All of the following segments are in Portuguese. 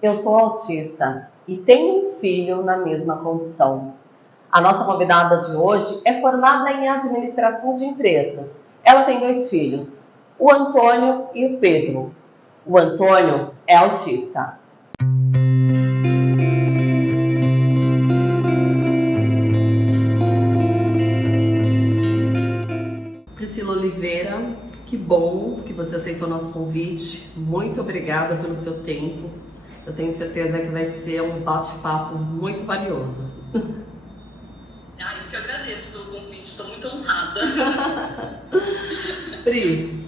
Eu sou autista e tenho um filho na mesma condição. A nossa convidada de hoje é formada em administração de empresas. Ela tem dois filhos, o Antônio e o Pedro. O Antônio é autista. Priscila Oliveira, que bom que você aceitou nosso convite. Muito obrigada pelo seu tempo. Eu tenho certeza que vai ser um bate-papo muito valioso. Eu que agradeço pelo convite, estou muito honrada. Pri,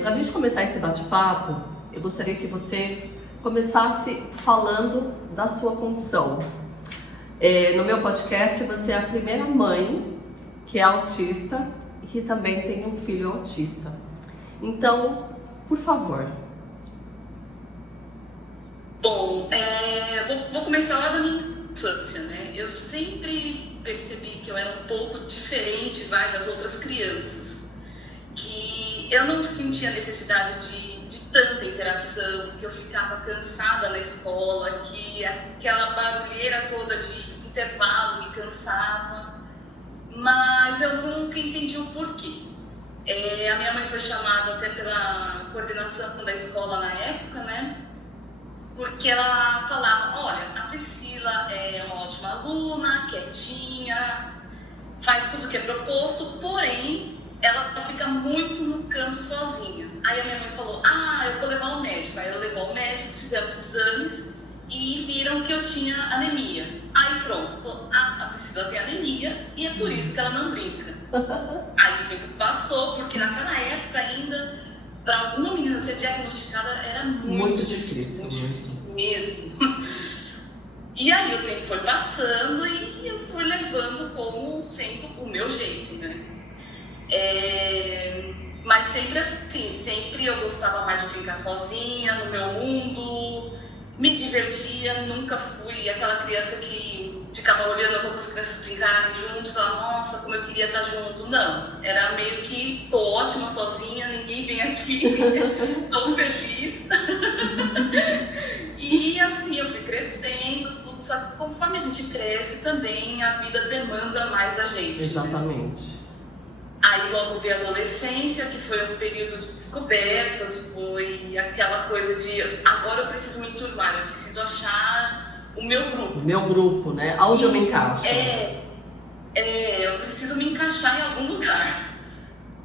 para a gente começar esse bate-papo, eu gostaria que você começasse falando da sua condição. No meu podcast, você é a primeira mãe que é autista e que também tem um filho autista. Então, por favor. Bom, vou começar lá da minha infância, né? Eu sempre percebi que eu era um pouco diferente, das outras crianças. Que eu não sentia necessidade de tanta interação, que eu ficava cansada na escola, que aquela barulheira toda de intervalo me cansava. Mas eu nunca entendi o porquê. A minha mãe foi chamada até pela coordenação da escola na época, né? Porque ela falava, olha, a Priscila é uma ótima aluna, quietinha, faz tudo o que é proposto, porém, ela fica muito no canto sozinha. Aí a minha mãe falou, eu vou levar ao médico. Aí ela levou ao médico, fizemos exames e viram que eu tinha anemia. Aí pronto, falou, a Priscila tem anemia e é por isso que ela não brinca. Aí o tempo passou, porque naquela época ainda, para alguma menina ser diagnosticada era muito difícil mesmo. E aí o tempo foi passando e eu fui levando como sempre o meu jeito, né? Mas sempre assim, sempre eu gostava mais de brincar sozinha, no meu mundo, me divertia, nunca fui aquela criança que ficava olhando as outras crianças brincarem junto e falava, nossa, como eu queria estar junto. Não, era meio que, tô ótima sozinha, ninguém vem aqui, tô feliz. E assim, eu fui crescendo, só que conforme a gente cresce também, a vida demanda mais a gente. Exatamente. Né? Aí logo veio a adolescência, que foi um período de descobertas, foi aquela coisa de agora eu preciso me enturmar, eu preciso achar o meu grupo. O meu grupo, né? Aonde eu me encaixo. Eu preciso me encaixar em algum lugar.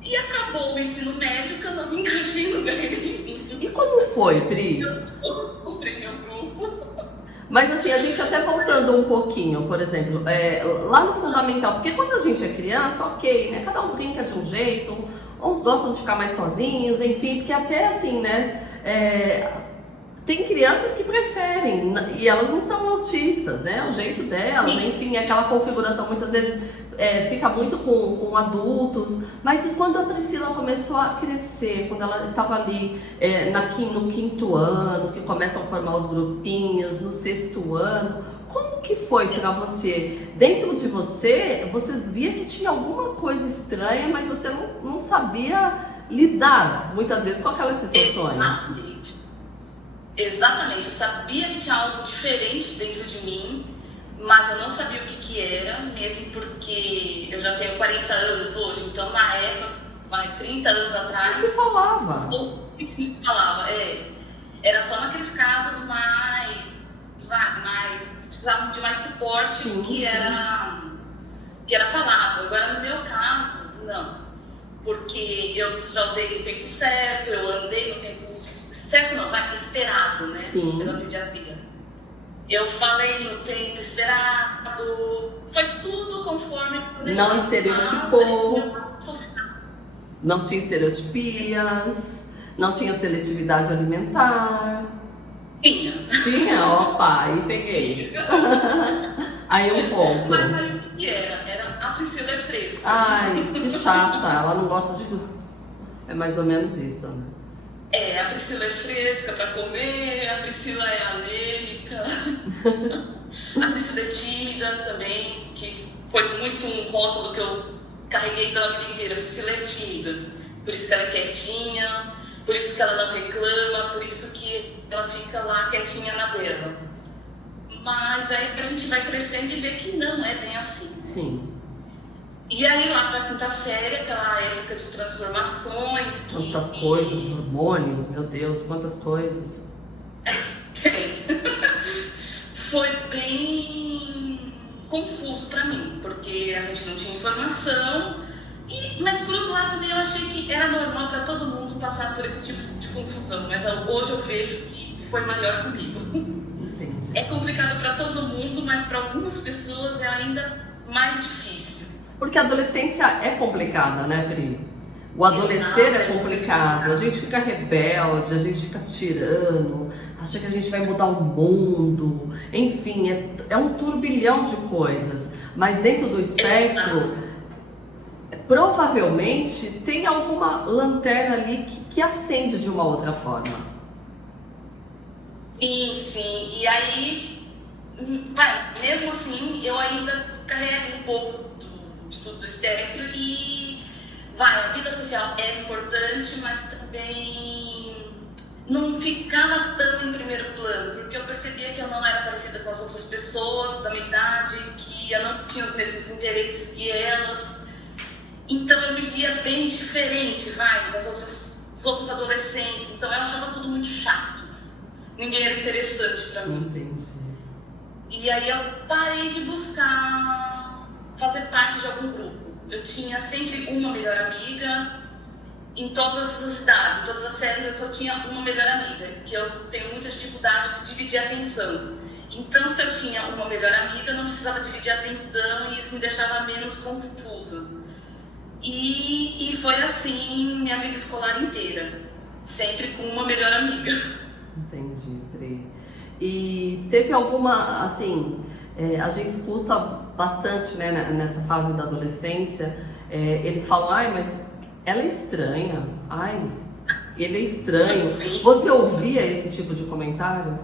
E acabou o ensino médio que eu não me encaixei em lugar nenhum. E como foi, Pri? Eu descobri meu grupo. Mas assim, a gente até voltando um pouquinho, por exemplo, lá no fundamental, porque quando a gente é criança, ok, né? Cada um brinca de um jeito, uns gostam de ficar mais sozinhos, enfim, porque até assim, né? Tem crianças que preferem, e elas não são autistas, né? O jeito delas, enfim, aquela configuração muitas vezes fica muito com adultos. Mas e quando a Priscila começou a crescer, quando ela estava ali no quinto ano, que começam a formar os grupinhos, no sexto ano, como que foi para você? Dentro de você, você via que tinha alguma coisa estranha, mas você não sabia lidar, muitas vezes, com aquelas situações. Exatamente, eu sabia que tinha algo diferente dentro de mim, mas eu não sabia o que era, mesmo porque eu já tenho 40 anos hoje, então na época, 30 anos atrás... Se falava. Se falava, era só naqueles casos mais precisavam de mais suporte que era falado. Agora no meu caso, não, porque eu já andei no tempo certo, eu andei no tempo certo não, esperado, né? Sim. Pela pediatria. Eu falei no tempo esperado, foi tudo conforme... Não estereotipou, não tinha estereotipias, não tinha seletividade alimentar. Tinha? Opa, aí peguei. Aí um ponto. Mas aí o que era? A Priscila é fresca. Ai, que chata, ela não gosta de... É mais ou menos isso, né? A Priscila é fresca para comer, a Priscila é anêmica, a Priscila é tímida também, que foi muito um rótulo que eu carreguei pela vida inteira. A Priscila é tímida, por isso que ela é quietinha, por isso que ela não reclama, por isso que ela fica lá quietinha na dela. Mas aí a gente vai crescendo e vê que não é bem assim. Sim. E aí lá para a quinta série, aquela época de transformações. Quantas coisas, hormônios, meu Deus, quantas coisas. Foi bem confuso para mim, porque a gente não tinha informação, mas por outro lado também eu achei que era normal para todo mundo passar por esse tipo de confusão, mas hoje eu vejo que foi maior comigo. Entendi. É complicado para todo mundo, mas para algumas pessoas é ainda mais difícil. Porque a adolescência é complicada, né, Pri? O adolescer é complicado, a gente fica rebelde, a gente fica tirano, acha que a gente vai mudar o mundo, enfim, é um turbilhão de coisas. Mas dentro do espectro, provavelmente tem alguma lanterna ali que acende de uma outra forma. Sim, sim. E aí, mesmo assim, eu ainda carrego um pouco do estudo do espectro e a vida social é importante, mas também não ficava tão em primeiro plano, porque eu percebia que eu não era parecida com as outras pessoas da minha idade, que eu não tinha os mesmos interesses que elas. Então eu me via bem diferente, dos outros adolescentes. Então eu achava tudo muito chato. Ninguém era interessante para mim. Entendi. E aí eu parei de buscar fazer parte de algum grupo. Eu tinha sempre uma melhor amiga em todas as idades, em todas as séries eu só tinha uma melhor amiga, que eu tenho muita dificuldade de dividir a atenção. Então, se eu tinha uma melhor amiga, eu não precisava dividir a atenção e isso me deixava menos confusa. E foi assim minha vida escolar inteira, sempre com uma melhor amiga. Entendi, Pri. E teve alguma, assim, a gente escuta bastante, né, nessa fase da adolescência, eles falam, ai, mas ela é estranha, ai, ele é estranho. Sim. Você ouvia esse tipo de comentário?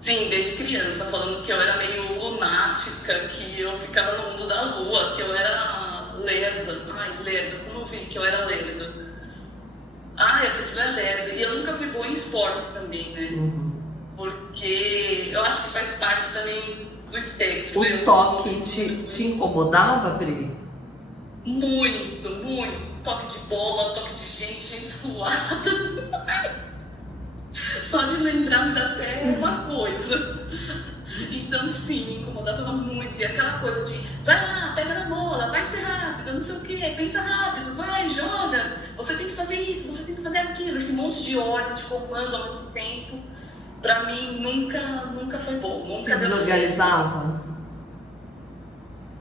Sim, desde criança, falando que eu era meio lunática, que eu ficava no mundo da lua, que eu era lerda. Ai, lerda, como eu vi que eu era lerda? Ai, a Priscila é lerda. E eu nunca fui boa em esportes também, né? Uhum. Porque eu acho que faz parte também do espectro. O né? toque te incomodava, Pri? Muito, muito. Toque de bola, toque de gente suada. Só de lembrar me dá até uma coisa. Então, sim, me incomodava muito. E aquela coisa de, vai lá, pega na bola, vai ser rápido, não sei o quê, pensa rápido, vai, joga. Você tem que fazer isso, você tem que fazer aquilo. Esse monte de ordem, de comando ao mesmo tempo, pra mim nunca foi bom. Nunca te desorganizava?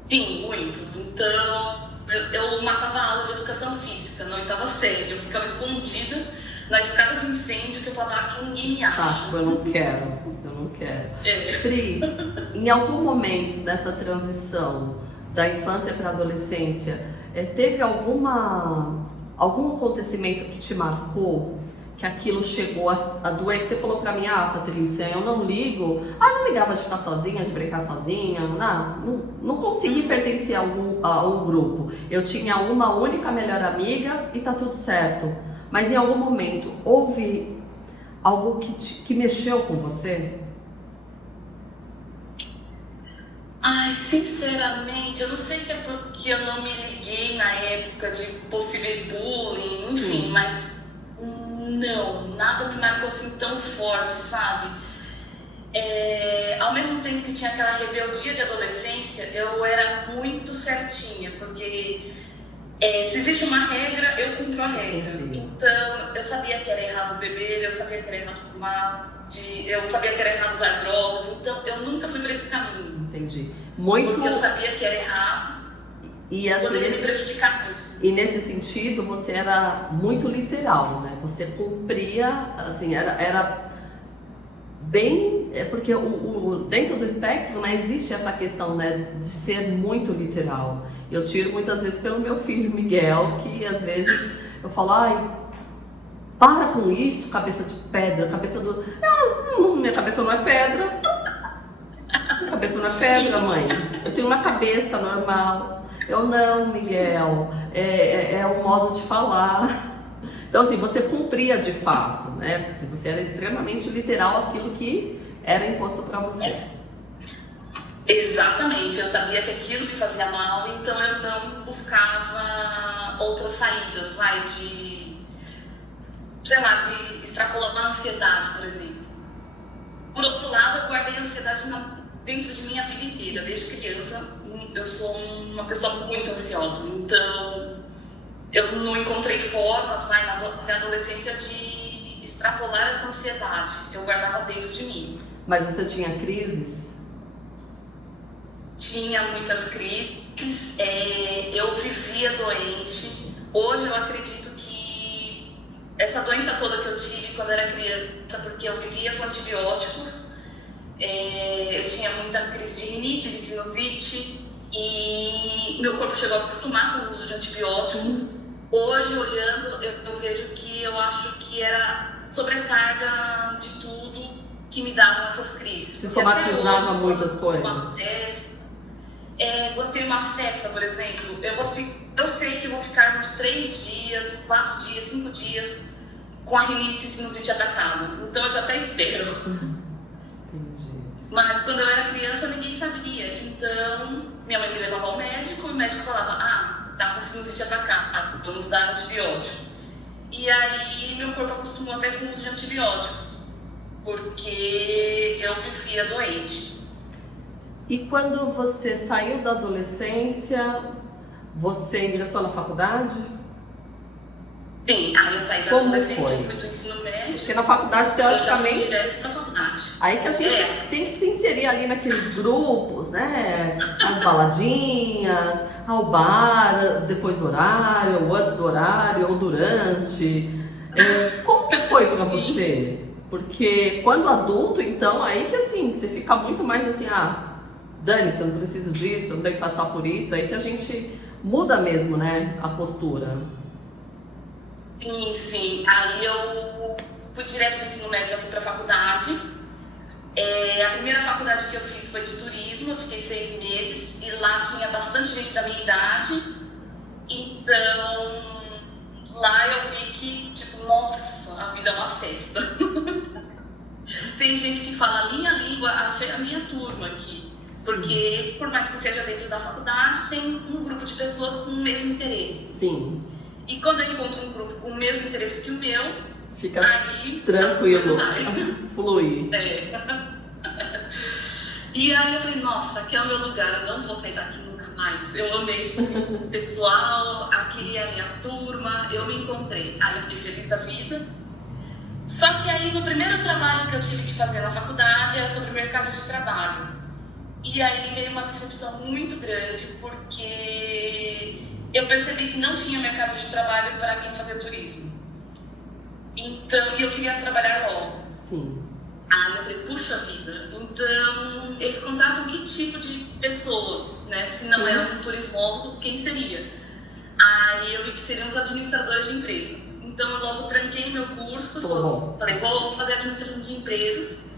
Sim, muito. Então, eu matava a aula de educação física na 8ª série. Eu ficava escondida na escada de incêndio, que eu falava que ninguém me acha. Saco, eu não quero. Pri, em algum momento dessa transição da infância para a adolescência, teve algum acontecimento que te marcou? Que aquilo chegou a doer? Que você falou pra mim, Patrícia, eu não ligo. Eu não ligava de ficar sozinha, de brincar sozinha. Não consegui pertencer a um grupo. Eu tinha uma única melhor amiga e tá tudo certo. Mas em algum momento, houve algo que mexeu com você? Ai, sinceramente, eu não sei se é porque eu não me liguei na época de possíveis bullying, enfim, mas não, nada me marcou assim tão forte, sabe? Ao mesmo tempo que tinha aquela rebeldia de adolescência, eu era muito certinha, porque se existe uma regra, eu cumpro a regra. Então, eu sabia que era errado beber, eu sabia que era errado fumar, eu sabia que era errado usar drogas, então eu nunca fui para esse caminho. Entendi. Porque eu sabia que era errado e assim, poderia me prejudicar com isso. E nesse sentido, você era muito literal, né? Você cumpria, assim, era bem... Porque dentro do espectro, né, existe essa questão, né, de ser muito literal. Eu tiro muitas vezes pelo meu filho Miguel, que às vezes eu falo, ai, para com isso, cabeça de pedra, cabeça do... minha cabeça não é pedra. Minha cabeça não é pedra, mãe. Eu tenho uma cabeça normal. Eu não, Miguel. É um modo de falar. Então, assim, você cumpria de fato, né? Porque você era extremamente literal aquilo que era imposto para você. Exatamente, eu sabia que aquilo me fazia mal, então eu não buscava outras saídas, sei lá, de extrapolar a ansiedade, por exemplo. Por outro lado, eu guardei a ansiedade dentro de mim a vida inteira, desde criança. Eu sou uma pessoa muito ansiosa, então eu não encontrei formas, na adolescência, de extrapolar essa ansiedade. Eu guardava dentro de mim. Mas você tinha crises? Tinha muitas crises, eu vivia doente. Hoje eu acredito que essa doença toda que eu tive quando era criança, porque eu vivia com antibióticos, eu tinha muita crise de rinite, de sinusite, e meu corpo chegou a acostumar com o uso de antibióticos. Hoje, olhando, eu vejo que eu acho que era sobrecarga de tudo que me davam essas crises. Você somatizava muitas coisas. Quando tem uma festa, por exemplo, eu sei que eu vou ficar uns 3 dias, 4 dias, 5 dias com a rinite e sinusite atacada. Então eu já até espero. Entendi. Mas quando eu era criança, ninguém sabia. Então, minha mãe me levava ao médico e o médico falava: tá com sinusite atacada, vamos dar antibiótico. E aí meu corpo acostumou até com o uso de antibióticos, porque eu vivia doente. E quando você saiu da adolescência, você ingressou na faculdade? Sim, aí eu saí da adolescência, eu fui do ensino médio. Porque na faculdade, teoricamente, eu já fui direto pra faculdade. Aí que a gente tem que se inserir ali naqueles grupos, né? As baladinhas, ao bar, depois do horário, ou antes do horário, ou durante. Como que foi pra você? Porque quando adulto, então, aí que assim, você fica muito mais assim, dane-se, eu não preciso disso, eu não tenho que passar por isso. Aí que a gente muda mesmo, né, a postura. Sim. Aí eu fui direto do ensino médio, já fui pra faculdade. A primeira faculdade que eu fiz foi de turismo, eu fiquei 6 meses e lá tinha bastante gente da minha idade. Então, lá eu vi que, nossa, a vida é uma festa. Tem gente que fala a minha língua, achei a minha turma aqui. Porque, por mais que seja dentro da faculdade, tem um grupo de pessoas com o mesmo interesse. Sim. E quando eu encontro um grupo com o mesmo interesse que o meu, fica aí, tranquilo, flui. E aí eu falei, nossa, aqui é o meu lugar, eu não vou sair daqui nunca mais. Eu amei esse pessoal, aqui é a minha turma, eu me encontrei. Aí eu fiquei feliz da vida. Só que aí no primeiro trabalho que eu tive que fazer na faculdade era sobre mercado de trabalho. E aí me veio uma decepção muito grande, porque eu percebi que não tinha mercado de trabalho para quem fazia turismo. Então, eu queria trabalhar logo. Sim. Aí eu falei, puxa vida, então eles contratam que tipo de pessoa, né? Se não é um turismólogo, quem seria? Aí eu vi que seriam os administradores de empresa. Então eu logo tranquei meu curso, falei, vou fazer administração de empresas,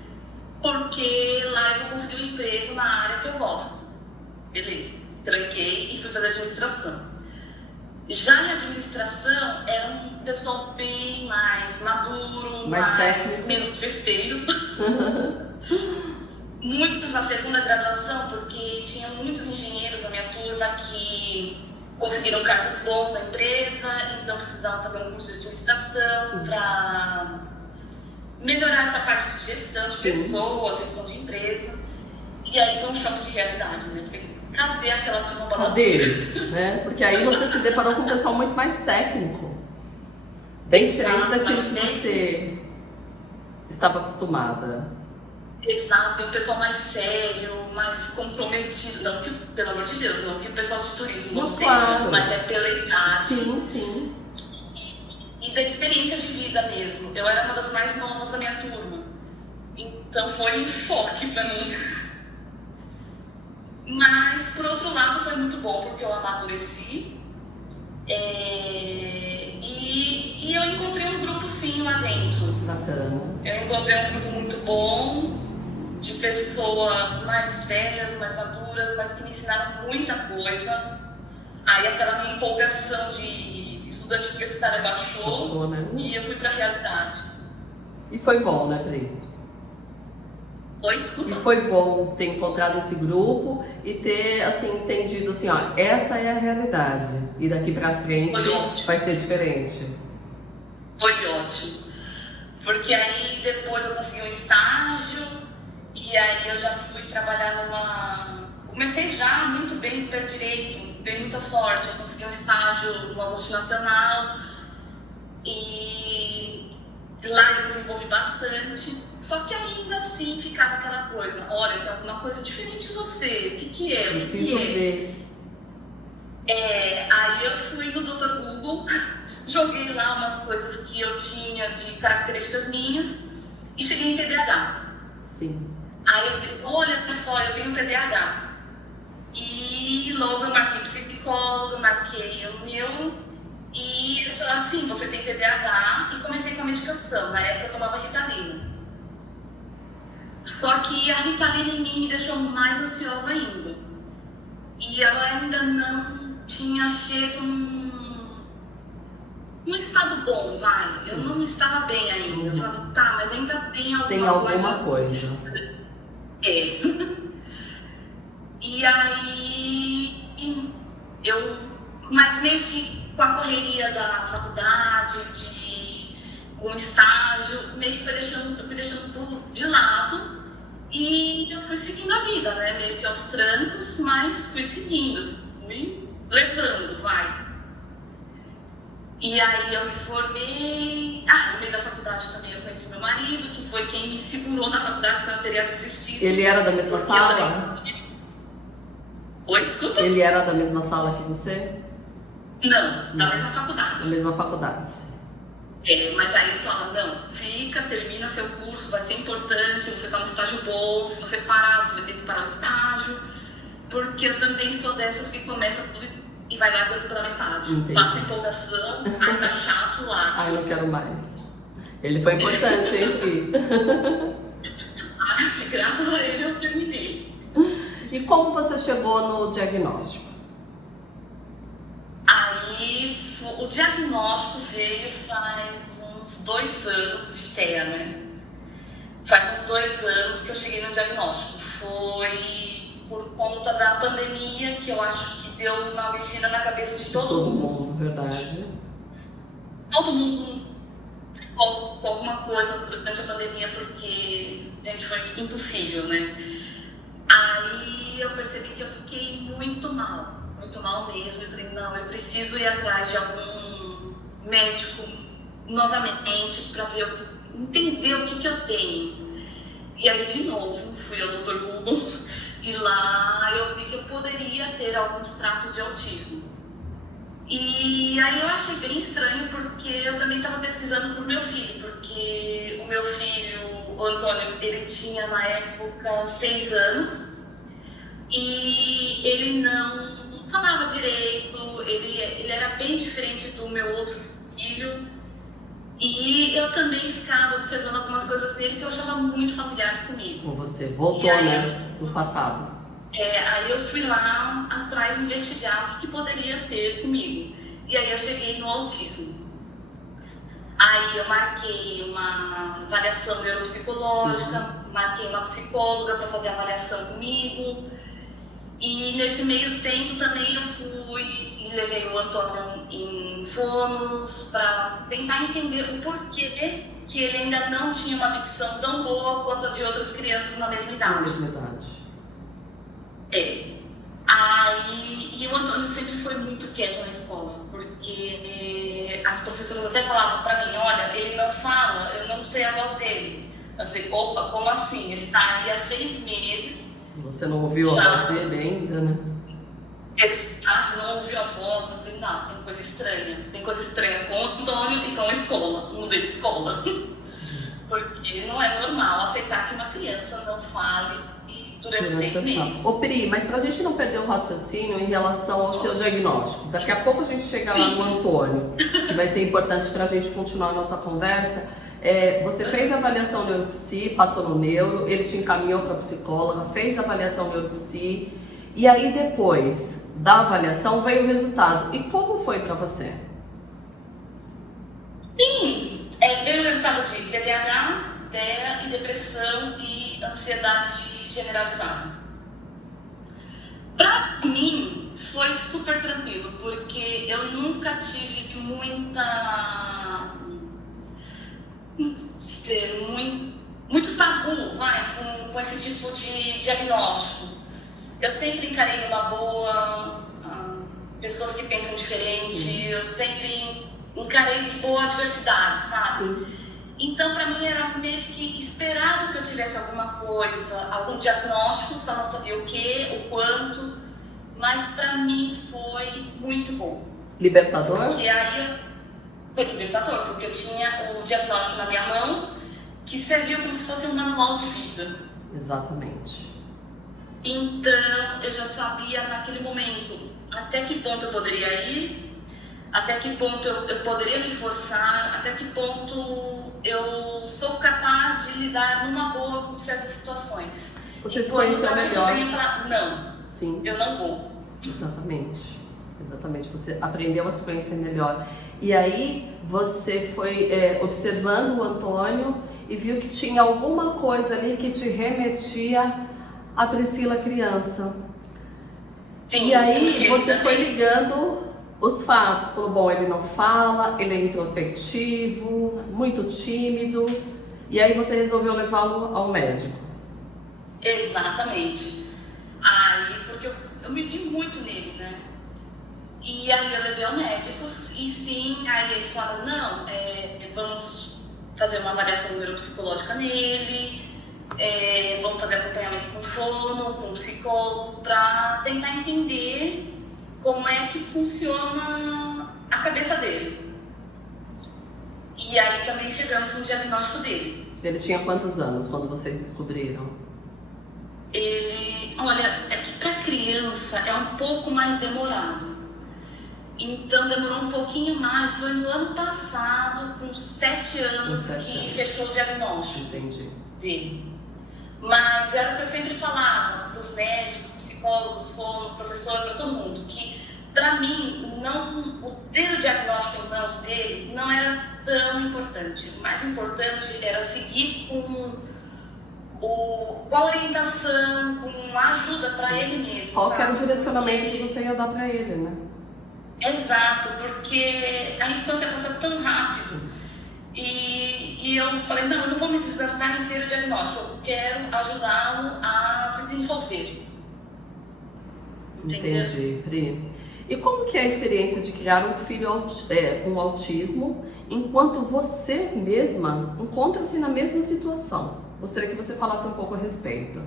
porque lá eu vou conseguir um emprego na área que eu gosto. Beleza, tranquei e fui fazer administração. Já em administração, era um pessoal bem mais maduro, menos festeiro. Muitos na segunda graduação, porque tinha muitos engenheiros na minha turma que conseguiram cargos bons na empresa, então precisavam fazer um curso de administração para melhorar essa parte de gestão de pessoas, gestão de empresa. E aí foi um choque de realidade, né? Porque cadê aquela turma baladeira? Né? Porque aí você se deparou com um pessoal muito mais técnico. Bem diferente daquilo que você estava acostumada. Exato, e um pessoal mais sério, mais comprometido. Não que, pelo amor de Deus, não que o pessoal de turismo não seja, mas é pela idade. Sim. E da experiência de vida mesmo. Eu era uma das mais novas da minha turma. Então foi um choque pra mim. Mas, por outro lado, foi muito bom, porque eu amadureci. E eu encontrei um grupo, sim, lá dentro. Bacana. Eu encontrei um grupo muito bom, de pessoas mais velhas, mais maduras, mas que me ensinaram muita coisa. Aí aquela minha empolgação de estudante universitária baixou, né? E eu fui para a realidade. E foi bom, né, Pri? Oi, desculpa. E foi bom ter encontrado esse grupo e ter, assim, entendido assim, ó, essa é a realidade. E daqui pra frente vai ser diferente. Foi ótimo. Porque aí depois eu consegui um estágio e aí eu já fui trabalhar numa... Comecei já muito bem no pé direito, dei muita sorte. Eu consegui um estágio numa multinacional e lá eu desenvolvi bastante. Só que ainda assim ficava aquela coisa, olha, tem alguma coisa diferente de você, o que é? Preciso ver. Aí eu fui no Dr. Google, joguei lá umas coisas que eu tinha de características minhas e cheguei em TDAH. Sim. Aí eu falei, olha só, eu tenho TDAH. E logo eu marquei psicólogo, marquei o neuro e eles falaram assim, você tem TDAH, e comecei com a medicação. Na época eu tomava Ritalina. Só que a Ritalina em mim me deixou mais ansiosa ainda. E ela ainda não tinha chego num estado bom, vai. Sim. Eu não estava bem ainda. Eu falava, tá, mas ainda tem alguma coisa. E aí, mas meio que com a correria da faculdade, com o estágio, meio que eu fui deixando tudo de lado e eu fui seguindo a vida, né? Meio que aos trancos, mas fui seguindo, fui levando, vai. E aí eu me formei. No meio da faculdade também eu conheci meu marido, que foi quem me segurou na faculdade, senão eu teria desistido. Ele era da mesma sala? Oi, desculpa? Ele era da mesma sala que você? Não, da mesma faculdade. Da mesma faculdade. Mas aí ele fala, não, fica, termina seu curso, vai ser importante, você tá no estágio bom, se você parar, você vai ter que parar o estágio, porque eu também sou dessas que começa tudo e vai largando pela metade. Entendi. Passa empolgação, aí tá chato lá. Ai, não quero mais. Ele foi importante, hein, Pri? Graças a ele eu terminei. E como você chegou no diagnóstico? Aí o diagnóstico veio faz uns 2 anos de TEA, né? Faz uns 2 anos que eu cheguei no diagnóstico. Foi por conta da pandemia que eu acho que deu uma mexida na cabeça de todo mundo. Verdade. Todo mundo ficou com alguma coisa durante a pandemia porque, gente, foi impossível, né? Aí eu percebi que eu fiquei muito mal mesmo. Eu falei, não, eu preciso ir atrás de algum médico novamente para entender o que eu tenho. E aí, de novo, fui ao Dr. Google e lá eu vi que eu poderia ter alguns traços de autismo. E aí eu achei bem estranho porque eu também estava pesquisando pro meu filho, porque o meu filho, o Antônio, ele tinha na época 6 anos e ele não falava direito, ele era bem diferente do meu outro filho e eu também ficava observando algumas coisas dele que eu achava muito familiares comigo. Com você, voltou, aí, né, no passado. Aí eu fui lá atrás investigar o que poderia ter comigo. E aí eu cheguei no autismo. Aí eu marquei uma avaliação neuropsicológica, marquei uma psicóloga para fazer a avaliação comigo. E nesse meio tempo também eu fui e levei o Antônio em fonos para tentar entender o porquê que ele ainda não tinha uma dicção tão boa quanto as de outras crianças na mesma idade. Na mesma idade. E o Antônio sempre foi muito quieto na escola, porque as professoras até falavam pra mim, olha, ele não fala, eu não sei a voz dele. Eu falei, opa, como assim? Ele tá aí há 6 meses. Você não ouviu a voz dele ainda, né? Exato, não ouviu a voz. Eu falei, não, tem coisa estranha. Tem coisa estranha com o Antônio e com a escola. Mudei de escola. Porque não é normal aceitar que uma criança não fale durante 6 meses. Ô Pri, mas pra gente não perder o raciocínio em relação ao seu diagnóstico, daqui a pouco a gente chega lá no Antônio, que vai ser importante pra gente continuar a nossa conversa. Você fez a avaliação neuropsi, passou no neuro, ele te encaminhou pra psicóloga, fez a avaliação neuropsi, e aí depois da avaliação veio o resultado. E como foi pra você? depressão e ansiedade generalizada. Para mim, foi super tranquilo, porque eu nunca tive muito tabu, com esse tipo de diagnóstico. Eu sempre encarei numa boa, pessoas que pensam diferente. Sim. Eu sempre encarei de boa a diversidade, sabe? Sim. Então, para mim, era meio que esperado que eu tivesse alguma coisa, algum diagnóstico, só não sabia o que, o quanto, mas para mim foi muito bom. Libertador? Porque aí foi libertador, porque eu tinha o diagnóstico na minha mão, que serviu como se fosse um manual de vida. Exatamente. Então, eu já sabia naquele momento até que ponto eu poderia ir, até que ponto eu poderia me forçar, até que ponto eu sou capaz de lidar numa boa com certas situações. Você se conheceu melhor. Eu falar, não, sim, eu não vou. Exatamente. Você aprendeu a se conhecer melhor. E aí você foi observando o Antônio e viu que tinha alguma coisa ali que te remetia a Priscila criança. Sim, e aí você foi ligando os fatos. Falou, bom, ele não fala, ele é introspectivo, muito tímido. E aí você resolveu levá-lo ao médico. Exatamente. Aí, porque eu me vi muito nele, né? E aí eu levei ao médico e sim, aí eles falaram, não, vamos fazer uma avaliação neuropsicológica nele, vamos fazer acompanhamento com fono, com psicólogo, para tentar entender como é que funciona a cabeça dele. E aí também chegamos no diagnóstico dele. Ele tinha quantos anos quando vocês descobriram? Olha, é que para criança é um pouco mais demorado. Então demorou um pouquinho mais, foi no ano passado, com 7 anos, fechou o diagnóstico. Entendi. Dele. Mas era o que eu sempre falava para os médicos, psicólogos, fono, professor, para todo mundo, que para mim o ter o diagnóstico em mãos dele não era tão importante. O mais importante era seguir com a orientação, com a ajuda para ele mesmo. Qual que era o direcionamento que você ia dar para ele, né? Exato, porque a infância passa tão rápido. E eu falei, não, eu não vou me desgastar inteiro o diagnóstico, eu quero ajudá-lo a se desenvolver. Entendeu? Entendi, Pri. E como que é a experiência de criar um filho com autismo, enquanto você mesma encontra-se na mesma situação? Gostaria que você falasse um pouco a respeito.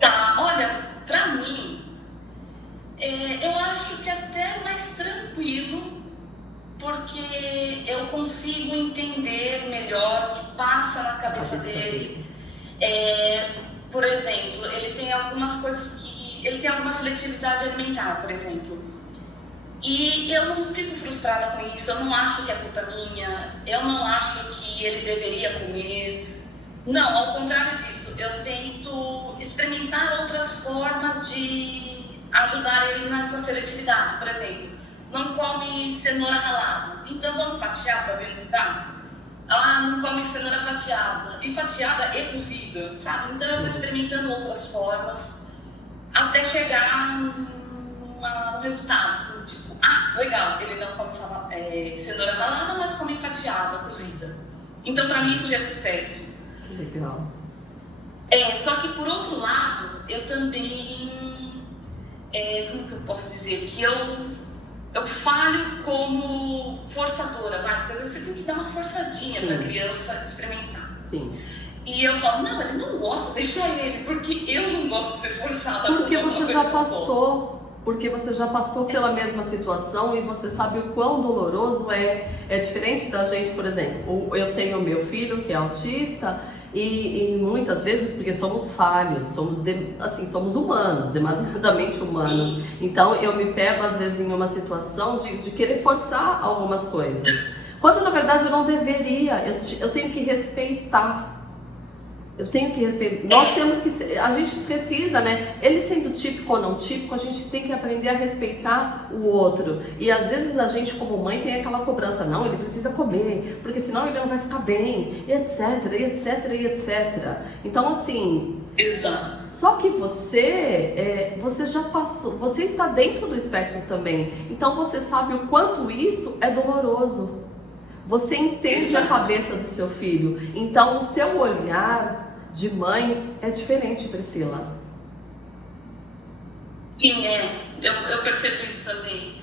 Tá, olha, pra mim, eu acho que até mais tranquilo, porque eu consigo entender melhor o que passa na cabeça dele. Por exemplo, ele tem algumas coisas ele tem alguma seletividade alimentar, por exemplo. E eu não fico frustrada com isso, eu não acho que é culpa minha, eu não acho que ele deveria comer. Não, ao contrário disso, eu tento experimentar outras formas de ajudar ele nessa seletividade. Por exemplo, não come cenoura ralada, então vamos fatiar para ver o dá? Não come cenoura fatiada, e fatiada e cozida, sabe? Então eu vou experimentando outras formas até chegar no resultado, assim, tipo, legal, ele não come cenoura ralada, mas come fatiada, cozida. Então para mim isso já é sucesso. Que legal. Só que por outro lado, eu também, como que eu posso dizer, que eu falho como forçadora, porque às vezes você tem que dar uma forçadinha para a criança experimentar. Sim. E eu falo, não, ele não gosta, deixa ele, porque eu não gosto de ser forçada. Porque você já passou pela mesma situação e você sabe o quão doloroso é. É diferente da gente, por exemplo, eu tenho meu filho que é autista e muitas vezes, porque somos falhos, somos humanos, demasiadamente humanos. Então eu me pego às vezes em uma situação de querer forçar algumas coisas, quando na verdade eu não deveria, eu tenho que respeitar. Eu tenho que respeitar. Nós temos que ser, a gente precisa, né? Ele sendo típico ou não típico, a gente tem que aprender a respeitar o outro. E às vezes a gente, como mãe, tem aquela cobrança, não, ele precisa comer, porque senão ele não vai ficar bem, e etc, e etc, e etc. Então, assim. Exato. Só que você já passou, você está dentro do espectro também. Então você sabe o quanto isso é doloroso. Você entende a cabeça do seu filho. Então o seu olhar de mãe é diferente, Priscila. Sim, eu percebo isso também.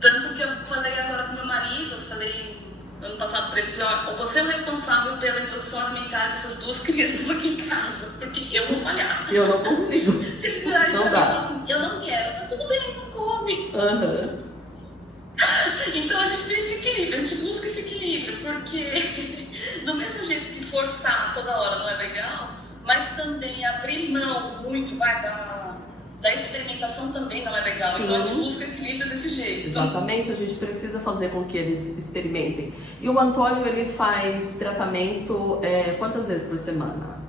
Tanto que eu falei agora com meu marido, eu falei ano passado para ele, falei, ó, você é o responsável pela introdução alimentar dessas duas crianças aqui em casa, porque eu vou falhar. Eu não consigo. Se eles virarem Não pra mim e dá. falar assim, eu não quero, mas tudo bem, não come. Uhum. Então a gente tem esse equilíbrio, a gente busca esse equilíbrio, porque do mesmo jeito que forçar toda hora não é legal, mas também abrir mão muito da experimentação também não é legal. Sim. Então a gente busca equilíbrio desse jeito. Exatamente, a gente precisa fazer com que eles experimentem. E o Antônio, ele faz tratamento quantas vezes por semana?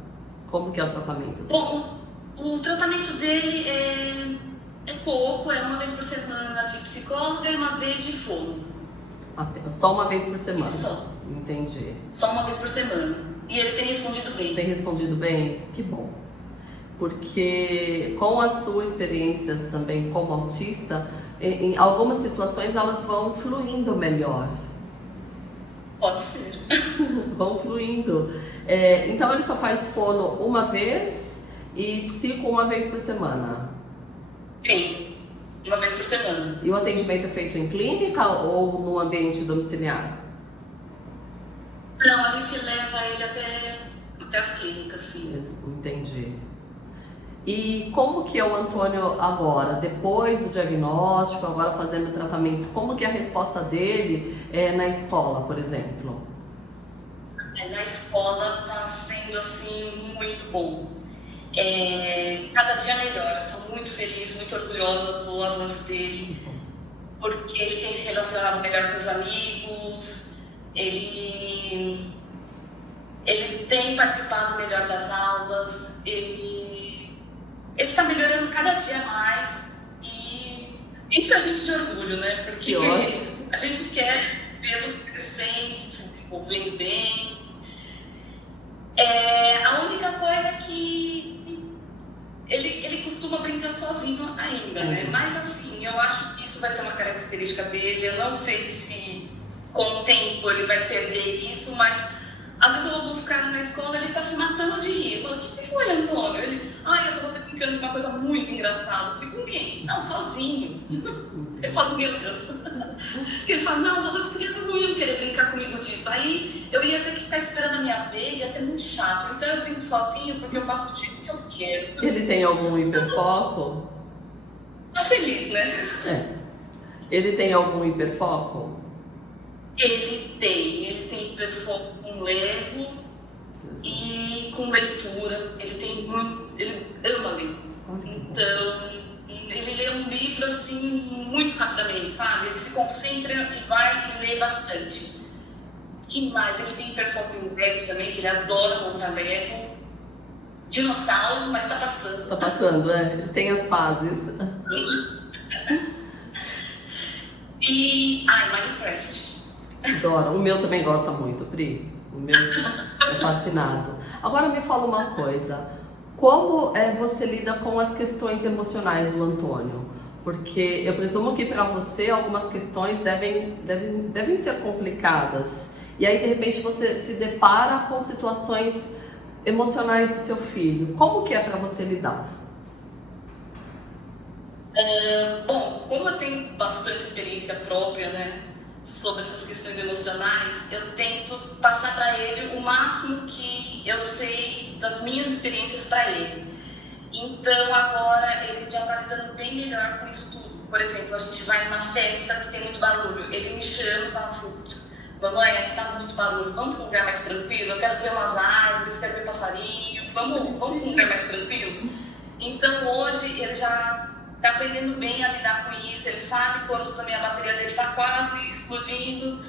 Como que é o tratamento dele? Bom, o tratamento dele é pouco, é uma vez por semana de psicóloga e uma vez de fono. Só uma vez por semana? Só. Entendi. Só uma vez por semana. E ele tem respondido bem. Tem respondido bem? Que bom. Porque com a sua experiência também como autista, em algumas situações elas vão fluindo melhor. Pode ser. Vão fluindo. Então ele só faz fono uma vez e psico uma vez por semana? Sim, uma vez por semana. E o atendimento é feito em clínica ou no ambiente domiciliar? Não, a gente leva ele até as clínicas, sim. Entendi. E como que é o Antônio agora, depois do diagnóstico, agora fazendo o tratamento, como que é a resposta dele na escola, por exemplo? Na escola está sendo assim muito bom. Cada dia melhor. Estou muito feliz, muito orgulhosa do avanço dele, porque ele tem se relacionado melhor com os amigos, ele tem participado melhor das aulas, ele está melhorando cada dia mais e isso a gente de orgulho, né? Porque a gente quer vê-los crescendo, se desenvolvendo bem. A única coisa é que ele costuma brincar sozinho ainda, né? Mas assim, eu acho que isso vai ser uma característica dele. Eu não sei se com o tempo ele vai perder isso, mas às vezes eu vou buscar na escola, ele tá se matando de rir. Eu falo, o que foi, Antônio? Ele, eu tava brincando de uma coisa muito engraçada. Eu falei, com quem? Não, sozinho. Eu falo, meu Deus. Ele fala, não, as outras crianças não iam querer brincar comigo disso. Aí eu ia ter que ficar esperando a minha vez, ia ser muito chato. Então eu brinco sozinho porque eu faço do jeito que eu quero. Ele tem algum hiperfoco? Tá feliz, né? Ele tem algum hiperfoco? Ele tem hiperfoco com Lego e com leitura. Ele ama ler. Então, ele lê um livro assim muito rapidamente, sabe? Ele se concentra e vai e lê bastante. Que mais? Ele tem hiperfoco em Lego também, que ele adora montar Lego. Dinossauro, mas tá passando. Tá passando, eles têm as fases. E Minecraft. Adoro. O meu também gosta muito, Pri. O meu é fascinado. Agora me fala uma coisa. Como você lida com as questões emocionais do Antônio? Porque eu presumo que para você algumas questões devem ser complicadas. E aí, de repente, você se depara com situações emocionais do seu filho. Como que é para você lidar? Bom, como eu tenho bastante experiência própria, né, sobre essas questões emocionais, eu tento passar para ele o máximo que eu sei das minhas experiências para ele. Então agora ele já está lidando bem melhor com isso tudo. Por exemplo, a gente vai numa festa que tem muito barulho, ele me chama e fala assim, mamãe, aqui tá muito barulho, vamos para um lugar mais tranquilo, eu quero ver umas árvores, quero ver passarinho, vamos para um lugar mais tranquilo? Então hoje ele já está aprendendo bem a lidar com isso, ele sabe quando também a bateria dele está quase explodindo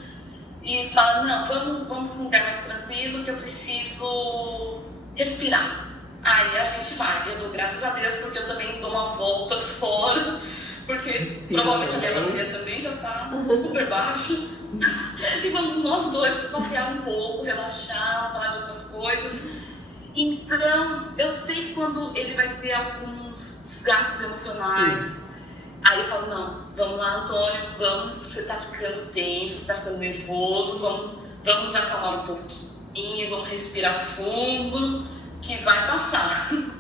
e fala, não, vamos para um lugar mais tranquilo que eu preciso respirar. Aí a gente vai. Eu dou graças a Deus porque eu também dou uma volta fora, porque Respira provavelmente a minha também. bateria também já tá super baixa. E vamos nós dois passear um pouco, relaxar, falar de outras coisas. Então, eu sei quando ele vai ter alguns gastos emocionais. Sim. Aí eu falo, não, vamos lá, Antônio, vamos, você tá ficando tenso, você tá ficando nervoso, vamos nos acalmar um pouquinho, vamos respirar fundo, que vai passar. Então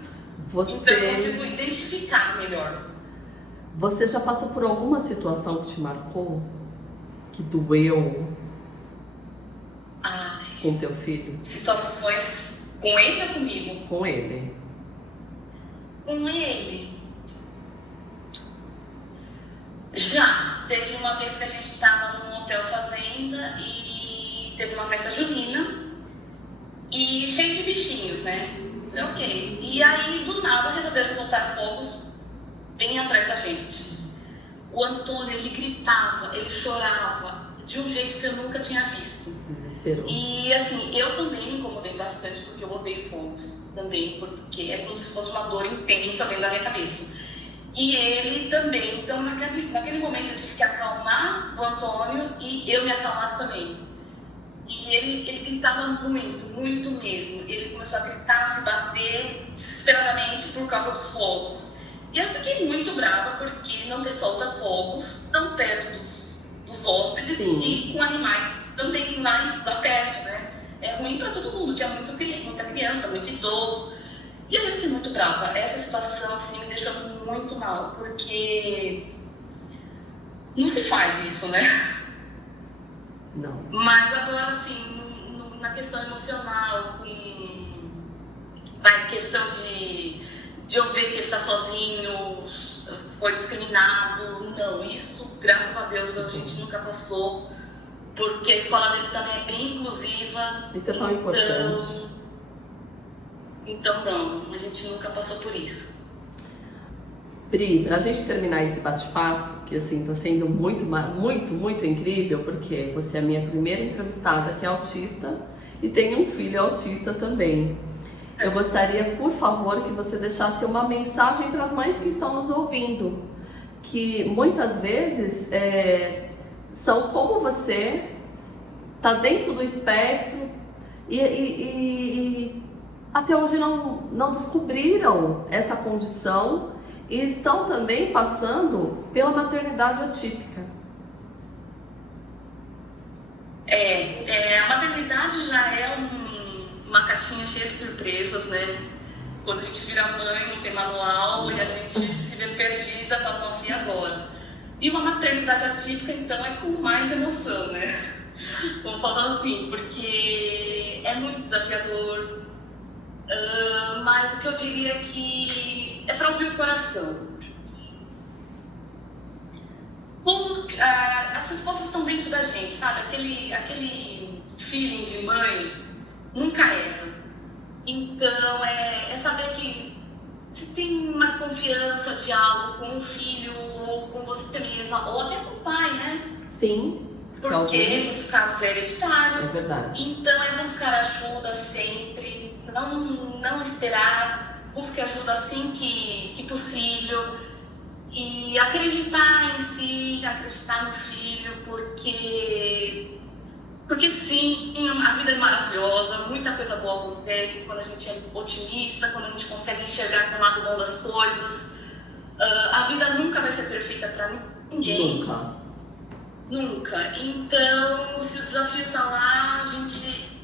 eu consigo identificar melhor. Você já passou por alguma situação que te marcou? Que doeu Ai, com teu filho? situações com ele ou comigo? Com ele. Com ele. Já. Teve uma vez que a gente estava num hotel fazenda e teve uma festa junina e cheio de bichinhos, né? Falei, ok. E aí, do nada, resolveram soltar fogos bem atrás da gente. O Antônio, ele gritava, ele chorava de um jeito que eu nunca tinha visto. Desesperou. E assim, eu também me incomodei bastante porque eu odeio fogos também, porque é como se fosse uma dor intensa dentro da minha cabeça. E ele também, então naquele momento eu tive que acalmar o Antônio e eu me acalmar também. E ele gritava muito, muito mesmo. Ele começou a gritar, se bater desesperadamente por causa dos fogos. E eu fiquei muito brava porque não se solta fogos tão perto dos hóspedes. Sim. E com animais também lá perto, né? É ruim para todo mundo, tinha muita criança, muito idoso. E aí eu fiquei muito brava. Essa situação assim me deixou muito mal, porque não se faz isso, né? Não. Mas agora assim, na questão emocional, na questão de eu ver que ele está sozinho, foi discriminado, não, isso, graças a Deus, a gente nunca passou, porque a escola dele também é bem inclusiva. Isso é tão importante. Então não, a gente nunca passou por isso. Pri, pra gente terminar esse bate-papo, que assim tá sendo muito, muito, muito incrível, porque você é a minha primeira entrevistada que é autista e tem um filho autista também. Eu gostaria, por favor, que você deixasse uma mensagem para as mães que estão nos ouvindo, que muitas vezes são como você, tá dentro do espectro e até hoje não descobriram essa condição e estão também passando pela maternidade atípica. A maternidade já é uma caixinha cheia de surpresas, né? Quando a gente vira mãe, não tem manual e a gente se vê perdida, fala, nossa, e agora? E uma maternidade atípica, então, é com mais emoção, né? Vamos falar assim, porque é muito desafiador, mas o que eu diria é que é para ouvir o coração. As respostas estão dentro da gente, sabe? Aquele feeling de mãe nunca erra. Então, é saber que se tem uma desconfiança de algo com o filho, ou com você mesma, ou até com o pai, né? Sim. Porque em muitos casos é hereditário. É verdade. Então, é buscar ajuda sempre, não esperar, busque ajuda assim que possível. E acreditar em si, acreditar no filho, porque sim, a vida é maravilhosa, muita coisa boa acontece quando a gente é otimista, quando a gente consegue enxergar com o lado bom das coisas. A vida nunca vai ser perfeita para ninguém. Nunca. Então, se o desafio está lá, a gente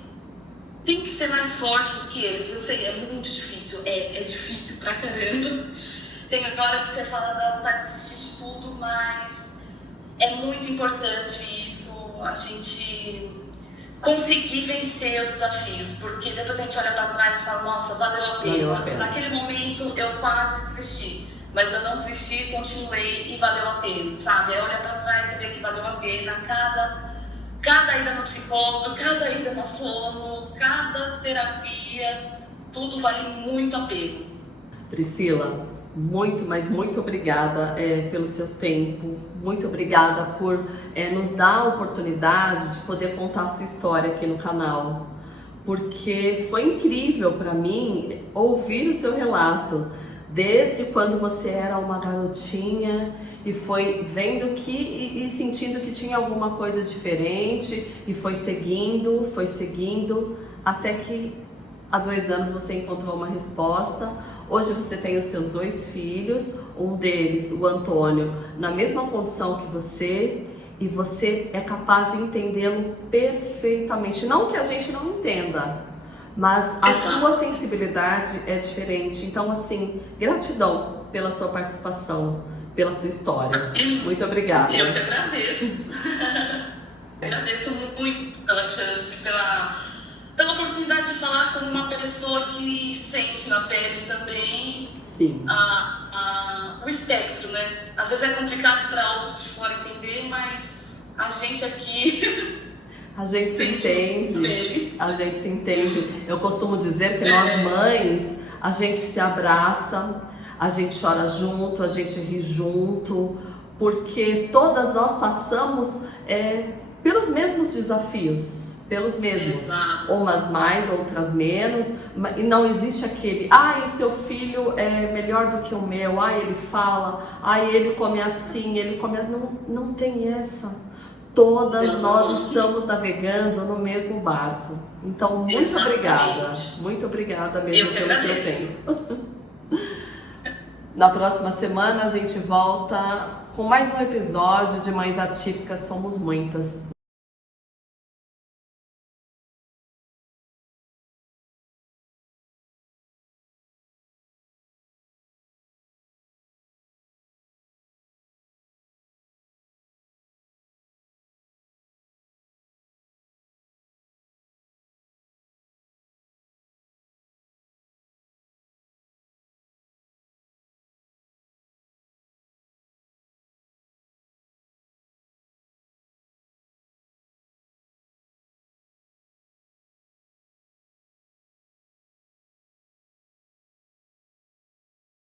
tem que ser mais forte do que eles. Eu sei, é muito difícil, é difícil pra caramba. Tem hora que você fala, dá vontade de desistir de tudo, mas é muito importante isso, a gente conseguir vencer os desafios, porque depois a gente olha para trás e fala, nossa, valeu a pena. Naquele momento eu quase desisti, mas eu não desisti, continuei e valeu a pena, sabe? É olhar para trás e ver que valeu a pena cada ida no psicólogo, cada ida na fono, cada terapia, tudo vale muito a pena. Priscila, muito, mas muito obrigada pelo seu tempo, muito obrigada por nos dar a oportunidade de poder contar a sua história aqui no canal. porque foi incrível para mim ouvir o seu relato, desde quando você era uma garotinha e foi vendo que e sentindo que tinha alguma coisa diferente e foi seguindo, até que há 2 anos você encontrou uma resposta. Hoje você tem os seus 2 filhos, um deles, o Antônio, na mesma condição que você, e você é capaz de entendê-lo perfeitamente. Não que a gente não entenda, mas a sua sensibilidade é diferente. Então, assim, gratidão pela sua participação, pela sua história. Muito obrigada. Eu que agradeço. Agradeço muito pela chance, pela oportunidade de falar com uma pessoa que sente na pele também. Sim. O espectro, né? Às vezes é complicado para outros de fora entender, mas a gente aqui... A gente se entende, a gente se entende. Eu costumo dizer que nós mães, a gente se abraça, a gente chora junto, a gente ri junto, porque todas nós passamos pelos mesmos desafios, pelos mesmos, umas mais, outras menos, e não existe aquele, e seu filho é melhor do que o meu, ele fala, ele come assim, ele come... Não tem essa. Todas nós estamos navegando no mesmo barco. Então, muito obrigada mesmo pelo seu tempo. Na próxima semana a gente volta com mais um episódio de Mães Atípicas Somos Muitas.